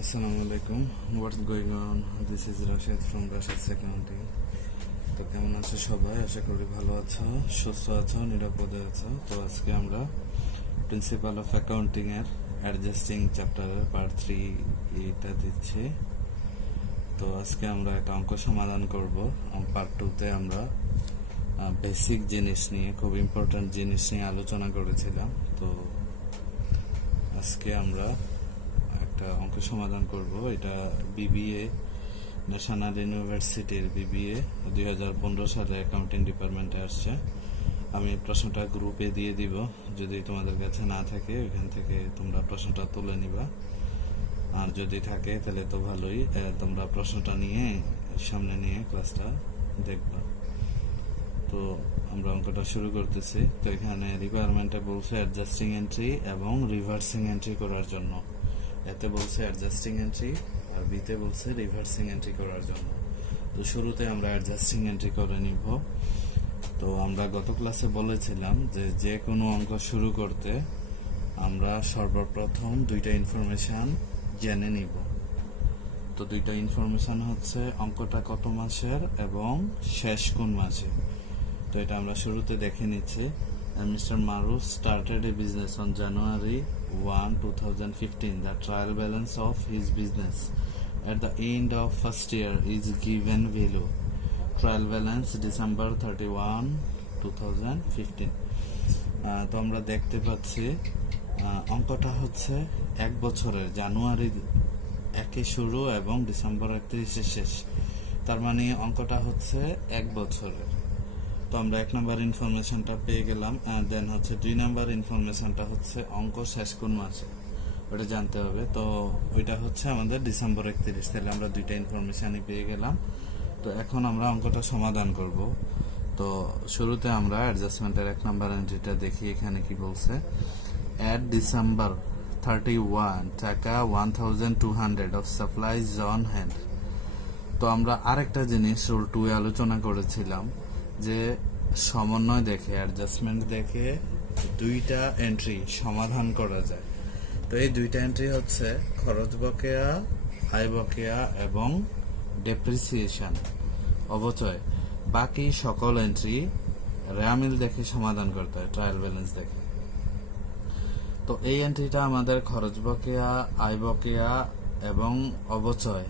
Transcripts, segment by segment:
Assalamu alaikum. What's going on? This is Rashid from Rashid's Accounting. তো কেমন আছো সবাই? আশা করি ভালো আছো, সুস্থ আছো, নিরাপদে আছো। তো আজকে আমরা প্রিন্সিপাল অফ অ্যাকাউন্টিং এর অ্যাডজাস্টিং চ্যাপ্টারের পার্ট 3 এটা দিচ্ছি। তো আজকে আমরা একটা অঙ্ক সমাধান করব। পার্ট 2 তে আমরা বেসিক জিনিস নিয়ে, খুব ইম্পর্টেন্ট জিনিস নিয়ে আলোচনা করেছিলাম। তো আজকে আমরা একটা অঙ্ক সমাধান করব। এটা বিবিএ, ন্যাশনাল ইউনিভার্সিটির বিবিএ 2015 সালে অ্যাকাউন্টিং ডিপার্টমেন্টে আসছে। আমি প্রশ্নটা গ্রুপে দিয়ে দিব, যদি তোমাদের কাছে না থাকে ওইখান থেকে তোমরা প্রশ্নটা তুলে নিবা, আর যদি থাকে তাহলে তো ভালোই, তোমরা প্রশ্নটা নিয়ে সামনে নিয়ে ক্লাসটা দেখবা। তো আমরা অঙ্কটা শুরু করতেছি। তো এখানে রিকোয়ারমেন্টে বলছে অ্যাডজাস্টিং এন্ট্রি এবং রিভার্সিং এন্ট্রি করার জন্য। এতে বলছে অ্যাডজাস্টিং এন্ট্রি আর বিতে বলছে রিভার্সিং এন্ট্রি করার জন্য। তো শুরুতে আমরা অ্যাডজাস্টিং এন্ট্রি করে নিব। তো আমরা গত ক্লাসে বলেছিলাম যে কোনো অঙ্ক শুরু করতে আমরা সর্বপ্রথম দুইটা ইনফরমেশন জেনে নিব। তো দুইটা ইনফরমেশন হচ্ছে অঙ্কটা কত মাসের এবং শেষ কোন মাসে। তো এটা আমরা শুরুতে দেখে নিচ্ছি। Mr. Maru started a business on January 1, 2015. The trial balance of his business at the end of first year is given value. Trial balance December 31, 2015. তো আমরা দেখতে পাচ্ছি অঙ্কটা হচ্ছে এক বছরের, জানুয়ারি 1 শুরু এবং ডিসেম্বর 31 শেষ। তার মানে অঙ্কটা হচ্ছে এক বছরের। তো আমরা 1 নাম্বার ইনফরমেশনটা পেয়ে গেলাম। দেন হচ্ছে 2 নাম্বার ইনফরমেশনটা হচ্ছে অঙ্ক শেষ কোন মাসে, ওটা জানতে হবে। তো ওইটা হচ্ছে আমাদের ডিসেম্বর 31। তাহলে আমরা দুইটা ইনফরমেশনই পেয়ে গেলাম। তো এখন আমরা অঙ্কটা সমাধান করব। তো শুরুতে আমরা অ্যাডজাস্টমেন্টের 1 নাম্বার এন্ট্রিটা দেখি। এখানে কি বলছে, অ্যাট ডিসেম্বর 31 টাকা 1200 অফ সাপ্লাইজ অন হ্যান্ড। তো আমরা আরেকটা জিনিস রুল 2 এ আলোচনা করেছিলাম যে সমন্বয় দেখে, অ্যাডজাস্টমেন্ট দেখে দুইটা এন্ট্রি সমাধান করা যায়। তো এই দুইটা এন্ট্রি হচ্ছে খরচ বকেয়া, আয় বকেয়া এবং ডেপ্রিসিয়েশন, অবচয়। বাকি সকল এন্ট্রি রেয়ামিল দেখে সমাধান করতে হয়, ট্রায়াল ব্যালেন্স দেখে। তো এই এন্ট্রিটা আমাদের খরচ বকেয়া, আয় বকেয়া এবং অবচয়,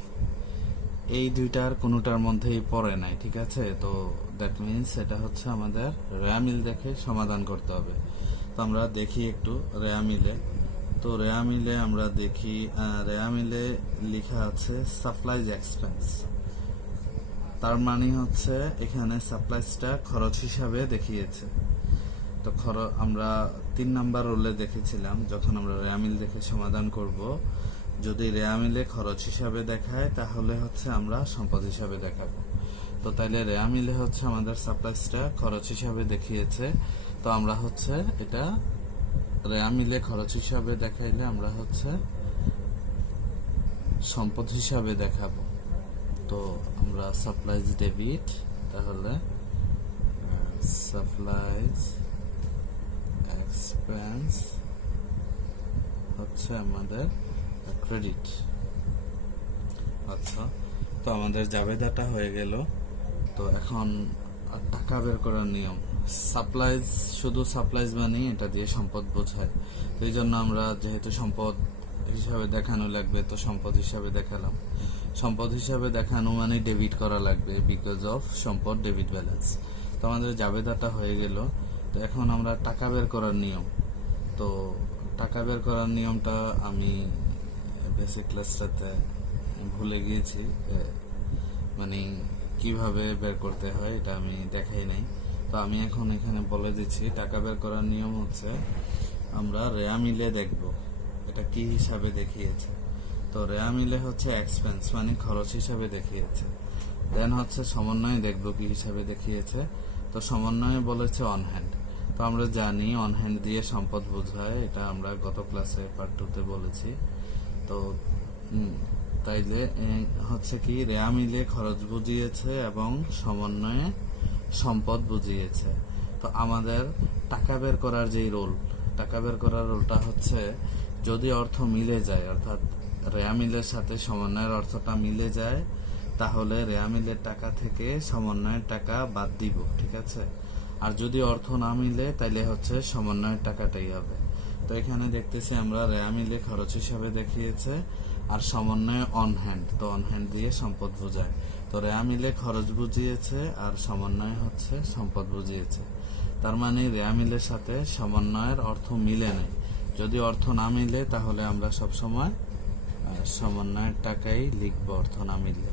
এই দুইটার কোনোটার মধ্যেই পড়ে নাই, ঠিক আছে। তো দ্যাট মিনস এটা হচ্ছে আমাদের রেয়ামিল দেখে সমাধান করতে হবে। তো আমরা দেখি একটু রেয়ামিলে। তো রেয়ামিলে আমরা দেখি, রেয়ামিলে লেখা আছে সাপ্লাইজ এক্সপেন্স। তার মানে হচ্ছে এখানে সাপ্লাইজটা খরচ হিসাবে দেখিয়েছে। তো আমরা 3 নাম্বার রুলে দেখেছিলাম, যখন আমরা রেয়ামিল দেখে সমাধান করব, যদি রেয়ামিলে খরচ হিসাবে দেখায় তাহলে হচ্ছে আমরা সম্পদ হিসাবে দেখাবো। তো তাইলে রেয়ামিলে হচ্ছে আমাদের সাপ্লাইজটা খরচ হিসাবে দেখিয়েছে। তো আমরা হচ্ছে এটা রেয়ামিলে খরচ হিসাবে দেখাইলে আমরা হচ্ছে সম্পদ হিসাবে দেখাবো। তো আমরা সাপ্লাইজ ডেবিট, তাহলে সাপ্লাইজ এক্সপেন্স হচ্ছে আমাদের ক্রেডিট। আচ্ছা, তো আমাদের জাবেদাটা হয়ে গেল। তো এখন টাকা বের করার নিয়ম। সাপ্লাইজ, শুধু সাপ্লাইজ মানে এটা দিয়ে সম্পদ বোঝায়। তো এই জন্য আমরা যেহেতু সম্পদ হিসাবে দেখানো লাগবে, তো সম্পদ হিসাবে দেখালাম। সম্পদ হিসাবে দেখানো মানে ডেবিট করা লাগবে, বিকজ অফ সম্পদ ডেবিট ব্যালেন্স। তো আমাদের জাবেদাটা হয়ে গেল। তো এখন আমরা টাকা বের করার নিয়ম। তো টাকা বের করার নিয়মটা আমি বেসিক ক্লাসটাতে ভুলে গিয়েছি, মানে কিভাবে বের করতে হয় এটা আমি দেখাই নাই। তো আমি এখন এখানে বলে দিচ্ছি। টাকা বের করার নিয়ম হচ্ছে আমরা রেয়ামিলে দেখব এটা কি হিসাবে দেখিয়েছে। তো রেয়ামিলে হচ্ছে এক্সপেন্স মানে খরচ হিসাবে দেখিয়েছে। দেন হচ্ছে সমন্বয়ে দেখব কি হিসাবে দেখিয়েছে। তো সমন্বয়ে বলেছে অন হ্যান্ড। তো আমরা জানি অন হ্যান্ড দিয়ে সম্পদ বোঝায়, এটা আমরা গত ক্লাসে পার্ট 2 তে বলেছি। তো তাইলে হচ্ছে কি রেয়ামিলে খরচ বুঝিয়েছে এবং সমন্বয়ে সম্পদ বুঝিয়েছে। তো আমাদের টাকা বের করার যেই রোল, টাকা বের করার রোলটা হচ্ছে যদি অর্থ মিলে যায়, অর্থাৎ রেয়া মিলের সাথে সমন্বয়ের অর্থটা মিলে যায়, তাহলে রেয়া মিলের টাকা থেকে সমন্বয়ের টাকা বাদ দিব, ঠিক আছে। আর যদি অর্থ না মিলে তাইলে হচ্ছে সমন্বয়ের টাকাটাই হবে। তো এখানে দেখতেছি আমরা রেয়া মিলে খরচ হিসাবে দেখিয়েছে, আর সমন্বয়ে অন হ্যান্ড, তো অন হ্যান্ড দিয়ে সম্পদ বোঝায়। তো রেয়া মিলে খরচ বুঝিয়েছে আর সমন্বয় হচ্ছে সম্পদ বুঝিয়েছে। তার মানে রেয়া মিলের সাথে সমন্বয়ের অর্থ মিলে নেই। যদি অর্থ না মিলে তাহলে আমরা সবসময় সমন্বয়ের টাকাই লিখবো অর্থ না মিললে।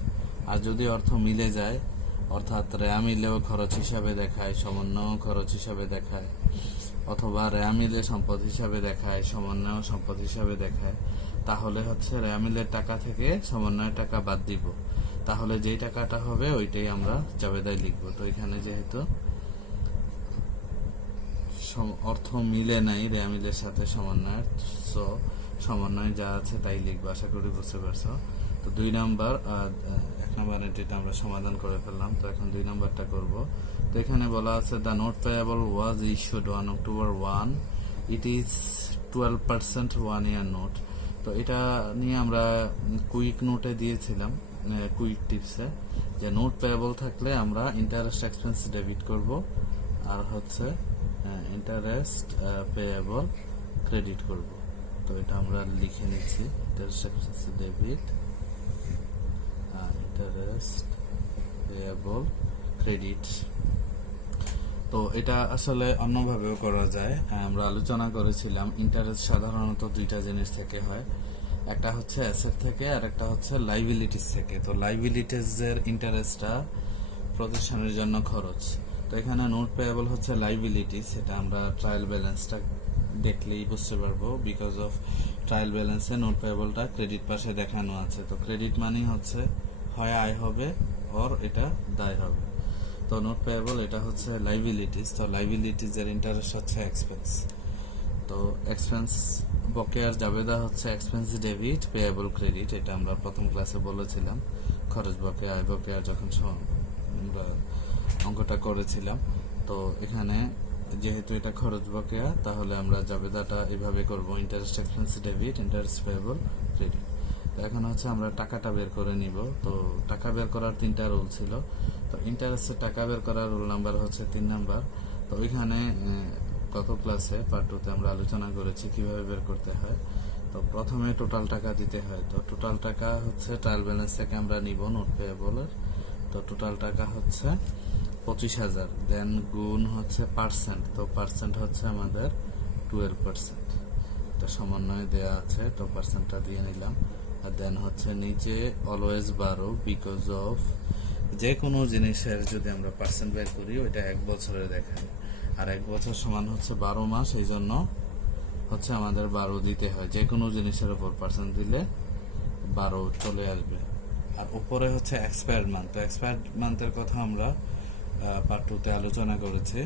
আর যদি অর্থ মিলে যায়, অর্থাৎ রেয়া মিলেও খরচ হিসাবে দেখায়, সমন্বয় খরচ হিসাবে দেখায়, অথবা রেয়া মিলে সম্পদ হিসাবে দেখায়, সমন্বয় সম্পদ হিসাবে দেখায়, তাহলে হচ্ছে রেয়া মিলের টাকা থেকে সমন্বয়ের টাকা বাদ দিব। তাহলে যেই টাকাটা হবে ওইটাই আমরা জাবেদায় লিখবো। তো এখানে যেহেতু অর্থ মিলে নাই রেয়া মিলের সাথে সমন্বয়ের, সো সমন্বয় যা আছে তাই লিখবো। আশা করি বুঝতে পারছো। তো 2 নাম্বার, 1 নাম্বার এন্ট্রিটা আমরা সমাধান করে ফেললাম। তো এখন 2 নাম্বারটা করব। তো এখানে বলা আছে the note payable was issued on October 1, it is 12% 1 year note. তো এটা নিয়ে আমরা কুইক নোটে দিয়েছিলাম, কুইক টিপসে, যে নোট পেয়েবল থাকলে আমরা ইন্টারেস্ট এক্সপেন্স ডেবিট করব, আর হচ্ছে ইন্টারেস্ট পেয়েবল ক্রেডিট করব। তো এটা আমরা লিখে নিচ্ছি, interest expense debit, interest payable credit. তো এটা আসলে অন্যভাবেও করা যায়। আমরা আলোচনা করেছিলাম ইন্টারেস্ট সাধারণত 2টা জিনিস থেকে হয়, একটা হচ্ছে অ্যাসেট থেকে আর একটা হচ্ছে লাইবিলিটিস থেকে। তো লাইবিলিটিস এর ইন্টারেস্টটা প্রতিষ্ঠানের জন্য খরচ। তো এখানে নোট পেয়েবল হচ্ছে লাইবিলিটিস, এটা আমরা ট্রায়াল ব্যালেন্সটা দেখলেই বুঝতে পারবো। বিকজ অফ ট্রায়াল ব্যালেন্সে নোট পেয়েবলটা ক্রেডিট পাশে দেখানো আছে। তো ক্রেডিট মানি হচ্ছে হয় আয় হবে অর এটা দায় হবে। তো নোট পেয়েবল এটা হচ্ছে লাইবিলিটিস। তো লাইবিলিটিস এর ইন্টারেস্ট হচ্ছে এক্সপেন্স। তো এক্সপেন্স বকেয়ার জাবেদা হচ্ছে এক্সপেন্স ডেবিট পেয়েবল ক্রেডিট। এটা আমরা প্রথম ক্লাসে বলেছিলাম, খরচ বকেয়া আয় বকেয়া যখন আমরা অঙ্কটা করেছিলাম। তো এখানে যেহেতু এটা খরচ বকেয়া, তাহলে আমরা জাবেদাটা এভাবে করব, interest expense debit interest payable credit. তো এখন হচ্ছে আমরা টাকাটা বের করে নিব। তো টাকা বের করার 3টা রুল ছিল। তো ইন্টারেস্টের টাকা বের করার রুল নাম্বার হচ্ছে 3 নাম্বার। তো ওইখানে গত ক্লাসে পার্ট 2 তে আমরা আলোচনা করেছি কিভাবে বের করতে হয়। তো প্রথমে টোটাল টাকা দিতে হয়। তো টোটাল টাকা হচ্ছে ট্রায়াল ব্যালেন্স থেকে আমরা নিব নোট পেয়েবলের। তো টোটাল টাকা হচ্ছে 25,000, দেন গুণ হচ্ছে পার্সেন্ট। তো পার্সেন্ট হচ্ছে আমাদের 12%। তো সমন্বয় দেয়া আছে, তো পার্সেন্টটা দিয়ে নিলাম। আর দেন হচ্ছে নিচে অলওয়েজ 12, বিকজ অফ যে কোনো জিনিসের যদি আমরা পার্সেন্ট বের করি ওইটা 1 বছরের দেখায়, আর 1 বছর সমান হচ্ছে 12 মাস। এই জন্য হচ্ছে আমাদের 12 দিতে হয়। যে কোনো জিনিসের উপর পার্সেন্ট দিলে 12 চলে আসবে। আর উপরে হচ্ছে এক্সপায়ার্ড মান্থ। তো এক্সপায়ার্ড মান্থের কথা আমরা পার্ট 2 তে আলোচনা করেছি।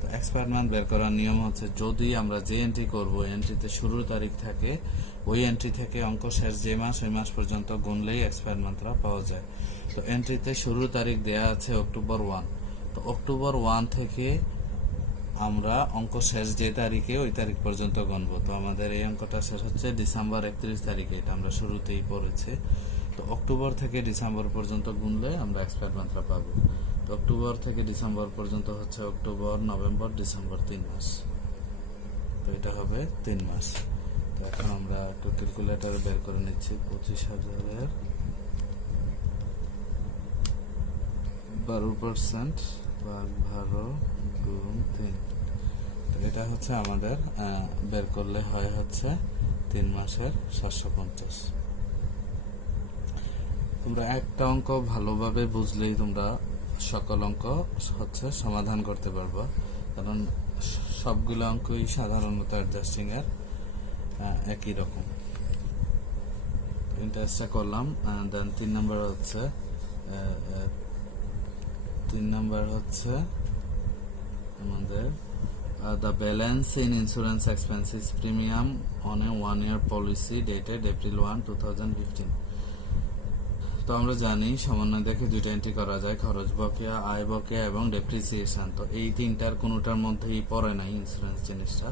তো এক্সপায়ার্ড মান্থ বের করার নিয়ম হচ্ছে, যদি আমরা যে এন্ট্রি করব এন্ট্রিতে শুরুর তারিখ থাকে, ওই এন্ট্রি থেকে অঙ্ক শেষ যে মাস ওই মাস পর্যন্ত গুনলেই এক্সপায়ার্ড মান্থটা পাওয়া যায়। তো এন্ট্রিতে শুরুর তারিখ দেয়া আছে October 1। তো October 1 থেকে আমরা অঙ্ক শেষ যে তারিখে ওই তারিখ পর্যন্ত গুনবো। তো আমাদের এই অঙ্কটা শেষ হচ্ছে December 31 তারিখে, এটা আমরা শুরুতেই পড়েছি। তো অক্টোবর থেকে ডিসেম্বর পর্যন্ত গুনলে আমরা এক্সপায়ার্ড মান্থটা পাবো। তো অক্টোবর থেকে ডিসেম্বর পর্যন্ত হচ্ছে অক্টোবর, নভেম্বর, ডিসেম্বর, 3 মাস। তো এটা হবে 3 মাস। তো এখন আমরা একটু ক্যালকুলেটর বের করে নিচ্ছি। 25,000 12% ভাগ 12 গুণ 3। তো এটা হচ্ছে আমাদের বের করলে হয় হচ্ছে 3 মাসের 750। তোমরা একটা অঙ্ক ভালোভাবে বুঝলেই তোমরা সকল অঙ্ক হচ্ছে সমাধান করতে পারবা, কারণ সবগুলো অঙ্কই সাধারণত অ্যাডজাস্টিং এর একই রকম। ইন্টারেস্টটা করলাম। দেন 3 নাম্বার হচ্ছে আমাদের the balance in insurance expenses premium on a 1-year policy dated April 1, 2015. তো আমরা জানি সমন্বয় দেখে 2টা এন্ট্রি করা যায়, খরচ বকেয়া, আয় বকেয়া এবং ডেপ্রিসিয়েশন। তো এই 3টার কোনোটার মধ্যেই পড়ে নাই ইন্স্যুরেন্স জিনিসটা,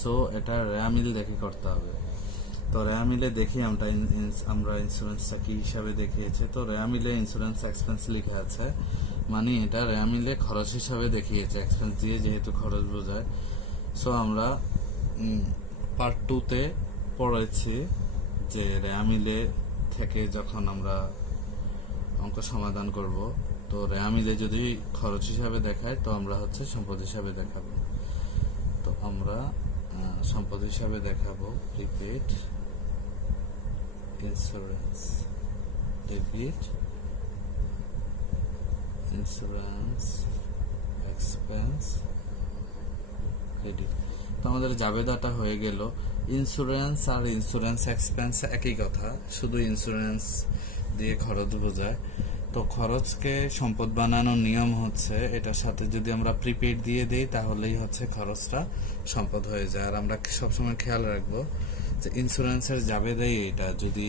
সো এটা রেয়া মিল দেখে করতে হবে। তো রেয়া মিলে দেখি আমরা ইন্স্যুরেন্সটা কি হিসাবে দেখিয়েছে। তো রেয়া মিলে ইন্স্যুরেন্স এক্সপেন্স লিখে আছে, মানে এটা রেয়া মিলে খরচ হিসাবে দেখিয়েছে, এক্সপেন্স দিয়ে যেহেতু খরচ বোঝায়। সো আমরা পার্ট 2-তে পড়েছি যে রেয়া মিলে থেকে যখন আমরা অঙ্ক সমাধান করব, তো রেয়া মিলে যদি খরচ হিসাবে দেখায় তো আমরা হচ্ছে সম্পদ হিসাবে দেখাবো। তো আমরা সম্পদ হিসাবে দেখাবো prepaid insurance debit insurance expense credit. তো আমাদের জাবেদাটা হয়ে গেল। ইন্স্যুরেন্স আর ইন্স্যুরেন্স এক্সপেন্স একই কথা, শুধু ইন্স্যুরেন্স দিয়ে খরচ বোঝায়। তো খরচকে সম্পদ বানানোর নিয়ম হচ্ছে এটার সাথে যদি আমরা প্রিপেড দিয়ে দিই তাহলেই হচ্ছে খরচটা সম্পদ হয়ে যায়। আর আমরা সবসময় খেয়াল রাখবো যে ইন্স্যুরেন্সের জাবেদাই এটা, যদি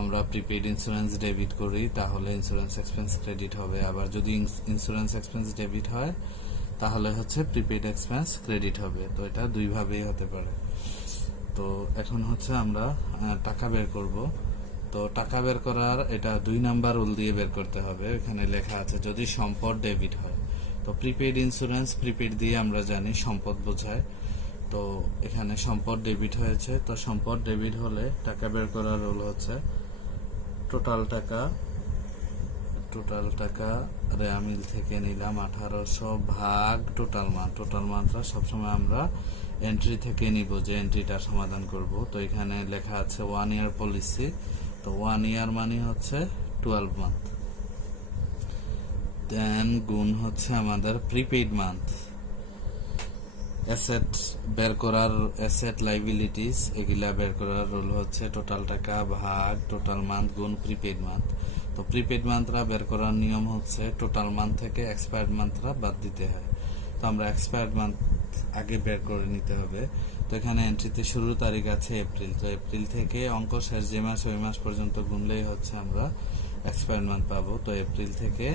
আমরা প্রিপেড ইন্স্যুরেন্স ডেবিট করি তাহলে ইন্স্যুরেন্স এক্সপেন্স ক্রেডিট হবে, আবার যদি ইন্স্যুরেন্স এক্সপেন্স ডেবিট হয় তাহলে হচ্ছে প্রিপেড এক্সপেন্স ক্রেডিট হবে। তো এটা দুইভাবেই হতে পারে। তো এখন হচ্ছে আমরা টাকা বের করব। তো টাকা বের করার এটা 2 নাম্বার রুল দিয়ে বের করতে হবে। এখানে লেখা আছে যদি সম্পদ ডেবিট হয়। তো প্রিপেড ইন্স্যুরেন্স প্রিপেড দিয়ে আমরা জানি সম্পদ বোঝায়। তো এখানে সম্পদ ডেবিট হয়েছে, তো সম্পদ ডেবিট হলে টাকা বের করার রুল হচ্ছে টোটাল টাকা রেয়া মিল থেকে নিলাম 1800 ভাগ টোটাল মান। টোটাল মানটা সবসময় আমরা এন্ট্রি থেকে নিব, যে এন্ট্রিটা সমাধান করব। তো এখানে লেখা আছে 1 ইয়ার পলিসি। তো 1 ইয়ার মানে হচ্ছে 12 মান্থ, দেন গুণ হচ্ছে আমাদের প্রিপেড মান্থ। অ্যাসেট বের করার, অ্যাসেট লাইবিলিটিস এগুলা বের করার রুল হচ্ছে টোটাল টাকা ভাগ টোটাল মান্থ গুণ প্রিপেড মান্থ। তো প্রিপেড মান্থরা বের করার নিয়ম হচ্ছে টোটাল মান্থ থেকে এক্সপায়ার্ড মান্থরা বাদ দিতে হয়। তো আমরা এক্সপায়ার্ড মান্থ আগে বের করে নিতে হবে। তো এখানে এন্ট্রিতে শুরুর তারিখ আছে এপ্রিল। তো এপ্রিল থেকে অঙ্ক শেষ যে মাস ওই মাস পর্যন্ত গুনলেই হচ্ছে আমরা এক্সপায়ার্ড মান্থ পাবো। তো এপ্রিল থেকে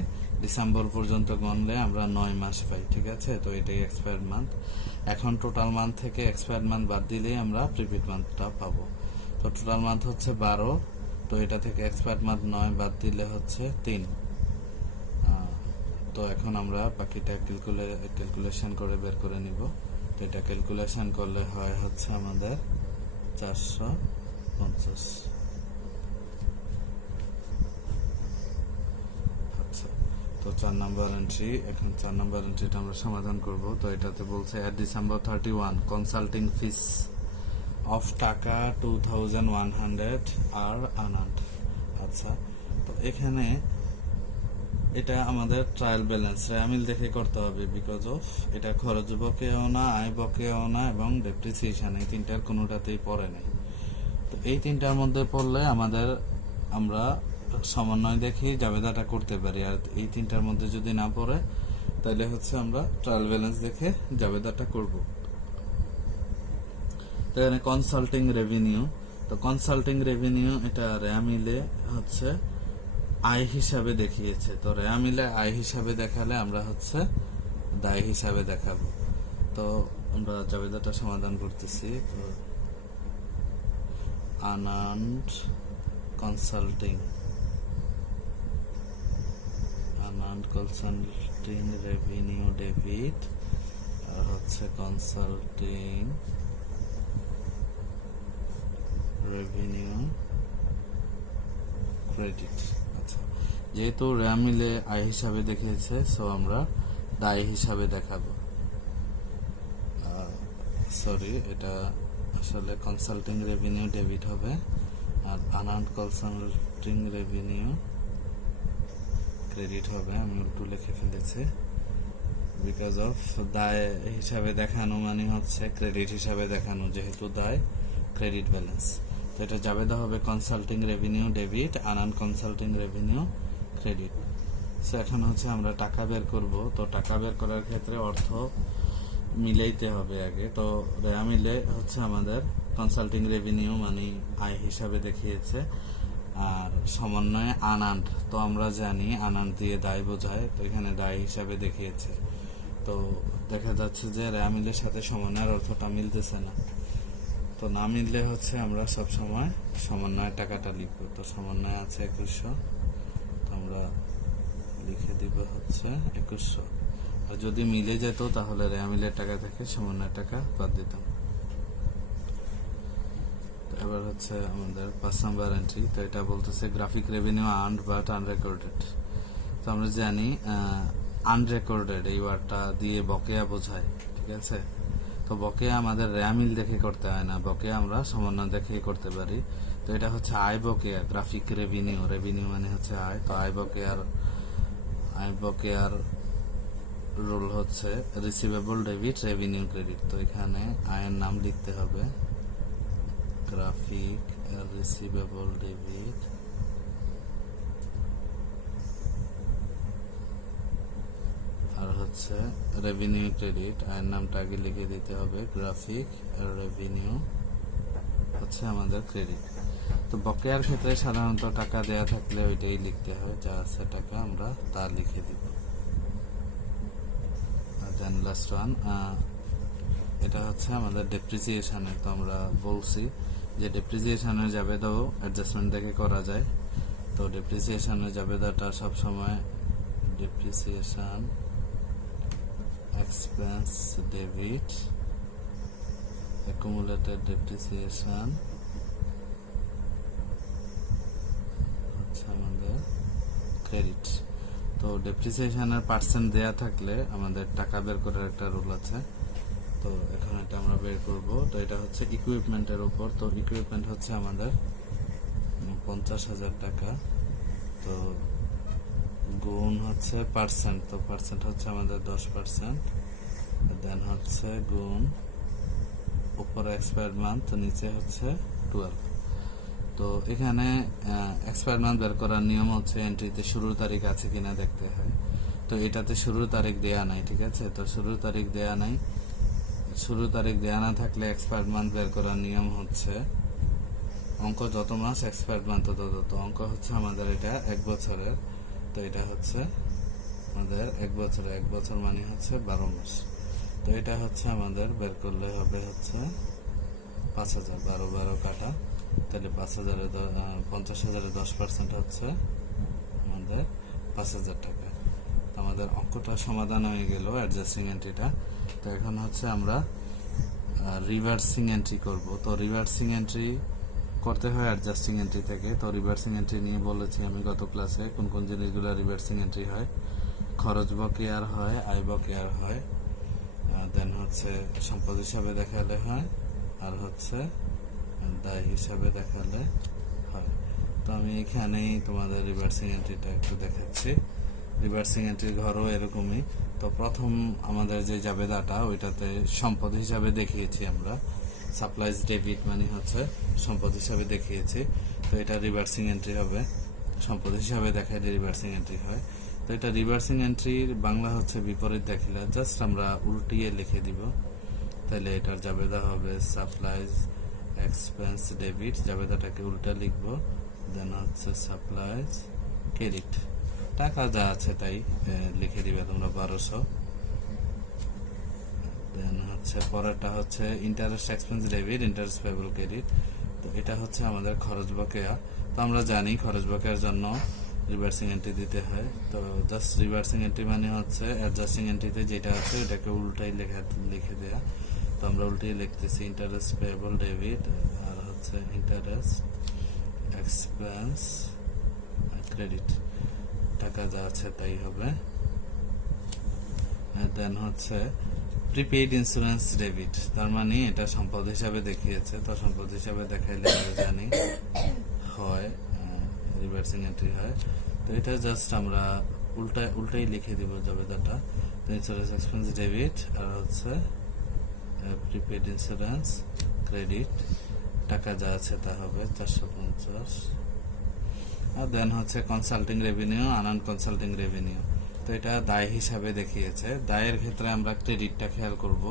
ডিসেম্বর পর্যন্ত গুনলে আমরা 9 মাস পাই, ঠিক আছে। তো এটাই এক্সপায়ার্ড মান্থ। এখন টোটাল মান্থ থেকে এক্সপায়ার্ড মান্থ বাদ দিলেই আমরা প্রিপেড মান্থটা পাবো। তো টোটাল মান্থ হচ্ছে 12, তো এটা থেকে এক্সপায়ার্ড মান্থ 9 বাদ দিলে হচ্ছে 3। তো এখন আমরা বাকিটা ক্যালকুলেশন করে বের করে নিব। তো এটা ক্যালকুলেশন করলে হয় হচ্ছে আমাদের 450। আচ্ছা, তো 4 নাম্বার এন্ট্রি, এখন 4 নাম্বার এন্ট্রিটা আমরা সমাধান করব। তো এটাতে বলছে এট ডিসেম্বর 31 কনসাল্টিং ফিস অফ টাকা 2100 আর আনান্ট। আচ্ছা, তো এখানে এটা আমাদের ট্রায়াল ব্যালেন্স রেয়া মিল দেখে করতে হবে, বিকজ অফ এটা খরচ বকেও না, আয় বকেও না এবং ডেপ্রিসিয়েশন, এই তিনটার কোনোটাতেই পড়ে নেই। তো এই তিনটার মধ্যে পড়লে আমরা সমন্বয় দেখি জাবেদাটা করতে পারি, আর এই তিনটার মধ্যে যদি না পড়ে তাহলে হচ্ছে আমরা ট্রায়াল ব্যালেন্স দেখে জাবেদাটা করব। তো এখানে কনসাল্টিং রেভিনিউ, তো কনসাল্টিং রেভিনিউ এটা রেয়া মিলে হচ্ছে আয় হিসাবে দেখিয়েছে। তো রেয়া মিলে আয় হিসাবে দেখালে আমরা হচ্ছে দায় হিসাবে দেখাবো। তো আমরা জাবেদাটা সমাধান করতেছি। তো আনন্দ কনসাল্টিং রেভিনিউ ডেবিট আর হচ্ছে কনসাল্টিং রেভিনিউ ক্রেডিট। আচ্ছা, যেহেতু রেয়া মিলে আয় হিসাবে দেখিয়েছে, সো আমরা দায় হিসাবে দেখাবো। সরি, এটা আসলে কনসাল্টিং রেভিনিউ ডেবিট হবে আর আনন্দ কনসাল্টিং রেভিনিউ ক্রেডিট হবে। আমি উল্টো লিখে ফেলেছি, বিকজ অফ দায় হিসাবে দেখানো মানে হচ্ছে ক্রেডিট হিসাবে দেখানো, যেহেতু দায় ক্রেডিট ব্যালেন্স। তো এটা জাবেদা হবে কনসাল্টিং রেভিনিউ ডেবিট আনন্দ কনসাল্টিং রেভিনিউ ক্রেডিট। সো এখন হচ্ছে আমরা টাকা বের করব। তো টাকা বের করার ক্ষেত্রে অর্থ মিলাইতে হবে আগে। তো রেয়া মিলে হচ্ছে আমাদের কনসাল্টিং রেভিনিউ মানে আয় হিসাবে দেখিয়েছে, আর সমন্বয়ে আনন্দ, তো আমরা জানি আনন্দ দিয়ে দায় বোঝায়, তো এখানে দায় হিসাবে দেখিয়েছে। তো দেখা যাচ্ছে যে রেয়া মিলের সাথে সমন্বয়ের অর্থটা মিলতেছে না। তো না মিললে হচ্ছে আমরা সব সময় সমন্বয় টাকাটা লিখব। তো সমন্বয় আছে 2100, তো আমরা লিখে দিব হচ্ছে 2100। আর যদি মিলে যেত তাহলে রেয়া মিলের টাকা থেকে সমন্বয় টাকা বাদ দিতাম। এবার হচ্ছে আমাদের 5 নাম্বার এন্ট্রি। তো এটা বলতেছে graphic revenue earned but unrecorded. তো আমরা জানি আনরেকর্ডেড এই ওয়ার্ডটা দিয়ে বকেয়া বোঝায়, ঠিক আছে। তো বকেয়া আমাদের রেয়া মিল দেখে করতে হয় না, বকেয়া আমরা সমন্বয় দেখে করতে পারি। তো এটা হচ্ছে আয় বকেয়া, গ্রাফিক রেভিনিউ, রেভিনিউ মানে হচ্ছে আয়। তো আয় বকেয়ার রুল হচ্ছে রিসিভেবল ডেবিট, রেভিনিউ ক্রেডিট। তো এখানে আয়ের নাম লিখতে হবে গ্রাফিক রিসিভেবল ডেবিট, আর হচ্ছে রেভিনিউ ক্রেডিট। আয়ের নামটা আগে লিখে দিতে হবে গ্রাফিক, আর রেভিনিউ হচ্ছে আমাদের ক্রেডিট। তো বকেয়ার ক্ষেত্রে সাধারণত টাকা দেয়া থাকলে ওইটাই লিখতে হয়, যা আছে টাকা আমরা তা লিখে দিব। দেন লাস্ট ওয়ান, এটা হচ্ছে আমাদের ডেপ্রিসিয়েশনের। তো আমরা বলছি যে ডেপ্রিসিয়েশনের জাবেদাও অ্যাডজাস্টমেন্ট দেখে করা যায়। তো ডেপ্রিসিয়েশনের জাবেদাটা সবসময় depreciation expense debit, accumulated depreciation হচ্ছে আমাদের ক্রেডিট। তো ডেপ্রিসিয়েশনের পার্সেন্ট দেয়া থাকলে আমাদের টাকা বের করার একটা রুল আছে। তো এখন এটা আমরা বের করব। তো এটা হচ্ছে ইকুইপমেন্টের উপর। তো ইকুইপমেন্ট হচ্ছে আমাদের 50,000 টাকা। তো গুণ হচ্ছে পার্সেন্ট, তো পার্সেন্ট হচ্ছে আমাদের 10%। দেন হচ্ছে গুণ উপরে এক্সপায়ার্ড মান্থ, তো নিচে হচ্ছে 12। তো এখানে এক্সপায়ার মান্থ বের করার নিয়ম হচ্ছে এন্ট্রিতে শুরুর তারিখ আছে কিনা দেখতে হয়। তো এটাতে শুরুর তারিখ দেয়া নাই, ঠিক আছে। তো শুরুর তারিখ দেয়া নাই, শুরুর তারিখ দেয়া না থাকলে এক্সপায়ার মান্থ বের করার নিয়ম হচ্ছে অঙ্ক যত মাস এক্সপায়ার মান্থ তত। তো অঙ্ক হচ্ছে আমাদের এটা 1 বছরের। তো এটা হচ্ছে আমাদের 1 বছরের, 1 বছর মানে হচ্ছে 12 মাস। তো এটা হচ্ছে আমাদের বের করলে হবে হচ্ছে 5,000, 12 কাটা, তাহলে 50,000-এর 10% হচ্ছে আমাদের 5,000 টাকা। তো আমাদের অঙ্কটা সমাধান হয়ে গেল, অ্যাডজাস্টিং এন্ট্রিটা। তো এখন হচ্ছে আমরা রিভার্সিং এন্ট্রি করব। তো রিভার্সিং এন্ট্রি করতে হয় অ্যাডজাস্টিং এন্ট্রি থেকে। তো রিভার্সিং এন্ট্রি নিয়ে বলেছি আমি গত ক্লাসে কোন কোন জিনিসগুলো রিভার্সিং এন্ট্রি হয়। খরচ বকেয়ার হয়, আয় বকেয়ার হয়, দেন হচ্ছে সম্পদ হিসাবে দেখালে হয়, আর হচ্ছে দায় হিসাবে দেখালে হয়। তো আমি এখানেই তোমাদের রিভার্সিং এন্ট্রিটা একটু দেখাচ্ছি। রিভার্সিং এন্ট্রির ঘরও এরকমই। তো প্রথম আমাদের যে জাবেদাটা ওইটাতে সম্পদ হিসাবে দেখিয়েছি আমরা, সাপ্লাইজ ডেবিট মানে হচ্ছে সম্পদ হিসাবে দেখিয়েছি। তো এটা রিভার্সিং এন্ট্রি হবে, সম্পদ হিসাবে দেখাইলে রিভার্সিং এন্ট্রি হয়। তো এটা রিভার্সিং এন্ট্রির বাংলা হচ্ছে বিপরীত দেখিলা, জাস্ট আমরা উল্টিয়ে লিখে দিব। তাহলে এটার জাবেদা হবে সাপ্লাইজ এক্সপেন্স ডেবিট, জাবেদাটাকে উল্টা লিখবো। দেন হচ্ছে সাপ্লাইজ ক্রেডিট, টাকা যা আছে তাই লিখে দিবে তোমরা 1200। দেন হচ্ছে পরেরটা হচ্ছে interest expense debit, interest payable credit. তো এটা হচ্ছে আমাদের খরচ বকেয়া। তো আমরা জানি খরচ বকেয়ার জন্য রিভার্সিং এন্ট্রি দিতে হয়। তো জাস্ট রিভার্সিং এন্ট্রি মানে হচ্ছে অ্যাডজাস্টিং এন্ট্রিতে যেটা আছে এটাকে উল্টাই লিখে দেয়া। তো আমরা উল্টাই লিখতেছি ইন্টারেস্ট পেয়েবল ডেবিট, আর হচ্ছে ইন্টারেস্ট এক্সপেন্স ক্রেডিট, টাকা যা আছে তাই হবে। দেন হচ্ছে প্রিপেইড ইন্স্যুরেন্স ডেবিট, তার মানে এটা সম্পদ হিসাবে দেখিয়েছে। তো সম্পদ হিসাবে দেখাইলে আমরা জানি হয় রিভার্সিং এন্ট্রি হয়। তো এটা জাস্ট আমরা উল্টাই লিখে দিব জাবেদাটা। ইন্স্যুরেন্স এক্সপেন্স ডেবিট আর হচ্ছে প্রিপেইড ইন্স্যুরেন্স ক্রেডিট, টাকা যা আছে তা হবে 450। আর দেন হচ্ছে consulting revenue, unearned consulting revenue. তো এটা দায় হিসাবে দেখিয়েছে। দায়ের ক্ষেত্রে আমরা ক্রেডিটটা খেয়াল করব,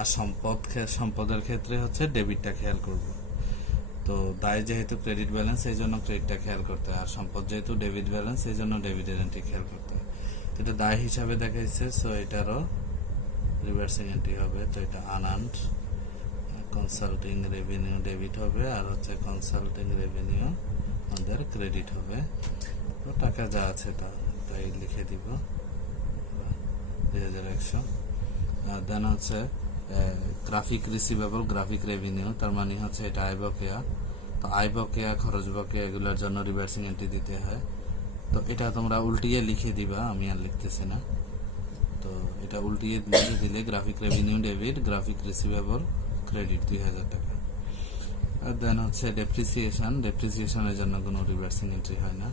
আর সম্পদের ক্ষেত্রে হচ্ছে ডেবিটটা খেয়াল করব। তো দায় যেহেতু ক্রেডিট ব্যালেন্স এই জন্য ক্রেডিটটা খেয়াল করতে হয়, আর সম্পদ যেহেতু ডেবিট ব্যালেন্স এই জন্য ডেবিটের এন্ট্রি খেয়াল করতে হয়। তো এটা দায় হিসাবে দেখাইছে, সো এটারও রিভার্সিং এন্ট্রি হবে। তো এটা আনআর্নড কনসাল্টিং রেভিনিউ ডেবিট হবে, আর হচ্ছে কনসাল্টিং রেভিনিউ আমাদের ক্রেডিট হবে। তো টাকা যা আছে তাই লিখে দিব 2100। দেন হচ্ছে গ্রাফিক রিসিভেবল, গ্রাফিক রেভিনিউ, তার মানে হচ্ছে এটা আয় বকেয়া। তো আয় বকেয়া, খরচ বকেয়া এগুলোর জন্য রিভার্সিং এন্ট্রি দিতে হয়। তো এটা তোমরা উল্টিয়ে লিখে দিবা, আমি আর লিখতেছি না। তো এটা উল্টিয়ে লিখে দিলে graphic revenue debit, graphic receivable credit 2000 টাকা। আর দেন হচ্ছে ডেপ্রিসিয়েশনের জন্য কোনো রিভার্সিং এন্ট্রি হয় না।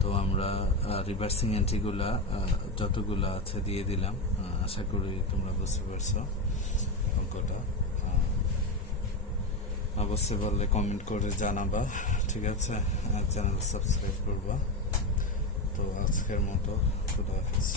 তো আমরা রিভার্সিং এন্ট্রিগুলা যতগুলো আছে দিয়ে দিলাম। আশা করি তোমরা বুঝতে পারছো অঙ্কটা। অবশ্যই বললে কমেন্ট করে জানাবা, ঠিক আছে? চ্যানেল সাবস্ক্রাইব করবা। তো আজকের মতো খুদা হাফেজ।